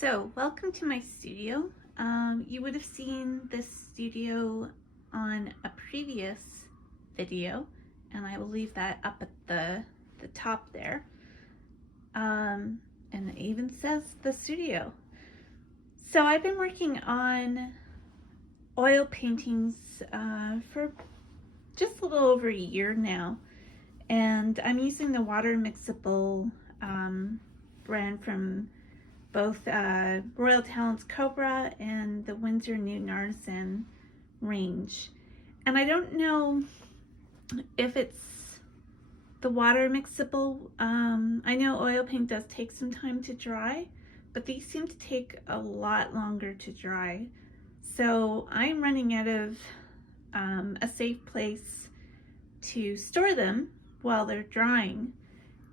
So, welcome to my studio. You would have seen this studio on a previous video, and I will leave that up at the top there. And it even says the studio. So I've been working on oil paintings for just a little over a year now, and I'm using the water mixable brand from both Royal Talents Cobra and the Winsor New Narzen range. And I don't know if it's the water mixable. I know oil paint does take some time to dry, but these seem to take a lot longer to dry. So I'm running out of a safe place to store them while they're drying.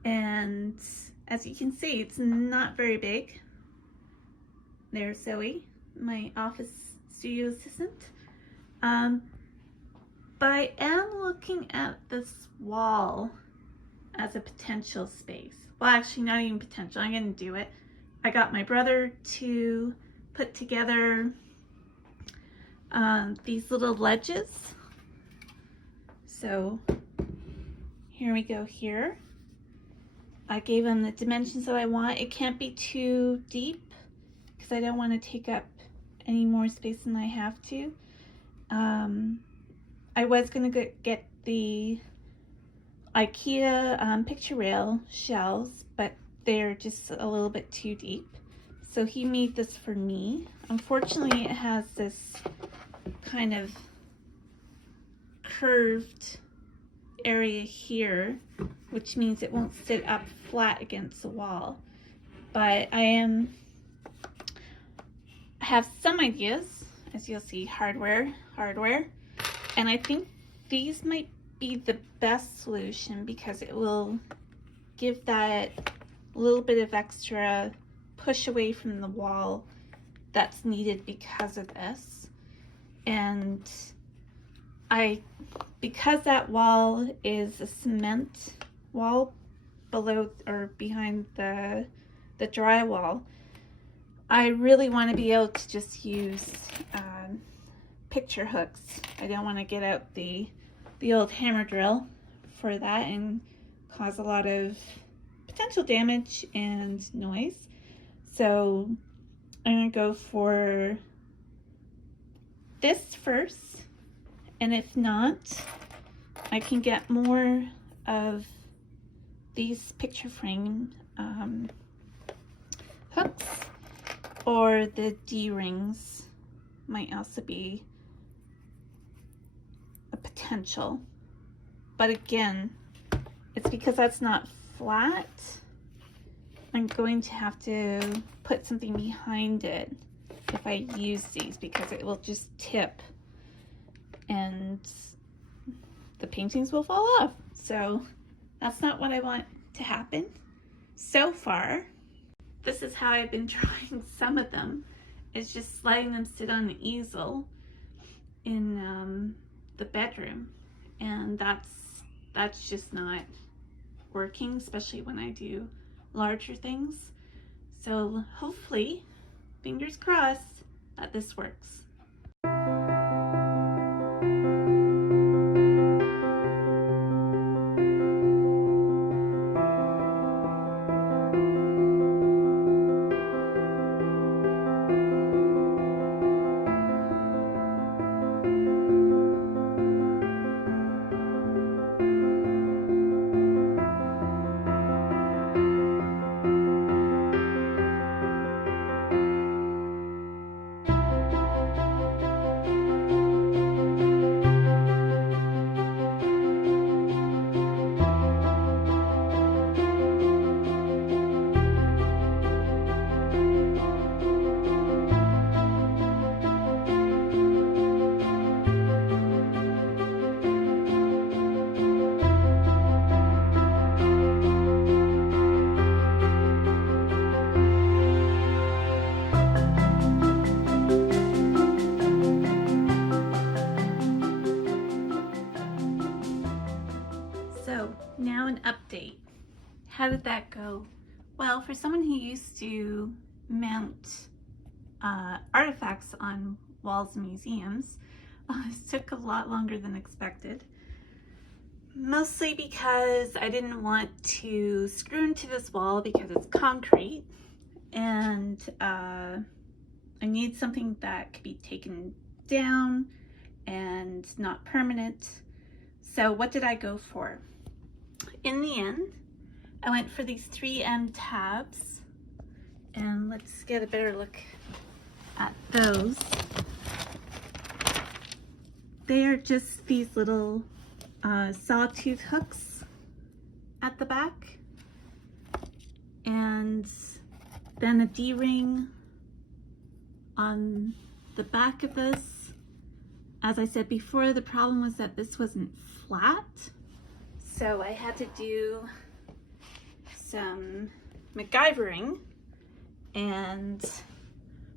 And as you can see, it's not very big. There's Zoe, my office studio assistant. But I am looking at this wall as a potential space. Well, actually not even potential, I'm gonna do it. I got my brother to put together these little ledges. So here we go here. I gave him the dimensions that I want. It can't be too deep because I don't want to take up any more space than I have to. I was going to get the IKEA picture rail shelves, but they're just a little bit too deep. So he made this for me. Unfortunately, it has this kind of curved area here, which means it won't sit up flat against the wall. But I have some ideas, as you'll see, hardware, and I think these might be the best solution because it will give that little bit of extra push away from the wall that's needed because of this. And because that wall is a cement wall below or behind the drywall, I really want to be able to just use picture hooks. I don't want to get out the old hammer drill for that and cause a lot of potential damage and noise. So I'm going to go for this first, and if not, I can get more of these picture frame hooks, or the D-rings might also be a potential. But again, it's because that's not flat. I'm going to have to put something behind it if I use these, because it will just tip and the paintings will fall off. So that's not what I want to happen. So far, this is how I've been trying some of them, is just letting them sit on the easel in the bedroom, and that's just not working, especially when I do larger things. So hopefully, fingers crossed, that this works. Now an update. How did that go? Well, for someone who used to mount artifacts on walls and museums. This took a lot longer than expected. Mostly because I didn't want to screw into this wall because it's concrete, and I need something that could be taken down and not permanent. So what did I go for? In the end, I went for these 3M tabs, and let's get a better look at those. They are just these little sawtooth hooks at the back, and then a D-ring on the back of this. As I said before, the problem was that this wasn't flat, so I had to do some MacGyvering and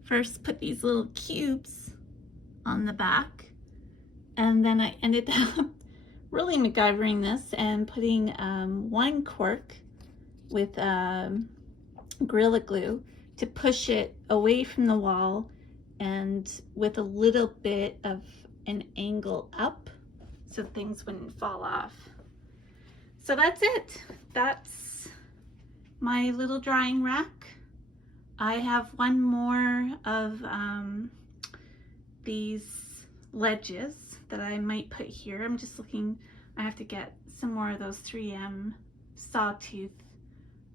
first put these little cubes on the back, and then I ended up really MacGyvering this and putting wine cork with Gorilla Glue to push it away from the wall and with a little bit of an angle up so things wouldn't fall off. So that's it. That's my little drying rack. I have one more of these ledges that I might put here. I'm just looking, I have to get some more of those 3M sawtooth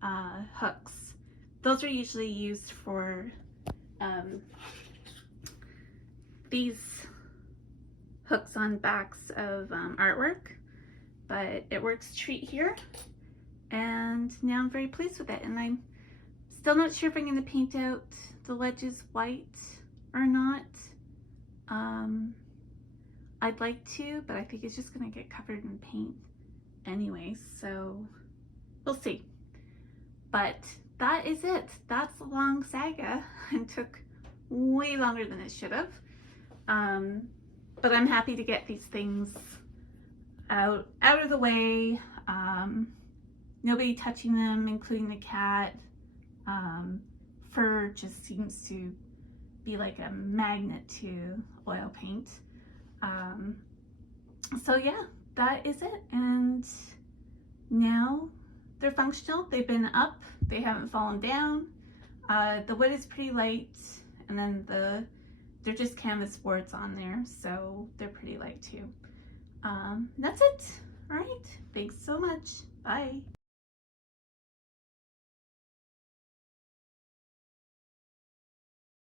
hooks. Those are usually used for these hooks on backs of artwork, but it works a treat here, and now I'm very pleased with it. And I'm still not sure if I'm going to paint out the ledges white or not. I'd like to, but I think it's just going to get covered in paint anyway, so we'll see. But that is it. That's a long saga and took way longer than it should have. But I'm happy to get these things out of the way. Nobody touching them, including the cat. Fur just seems to be like a magnet to oil paint. So yeah, that is it. And now they're functional. They've been up, they haven't fallen down. The wood is pretty light, and then they're just canvas boards on there, so they're pretty light too. That's it. All right, thanks so much. Bye.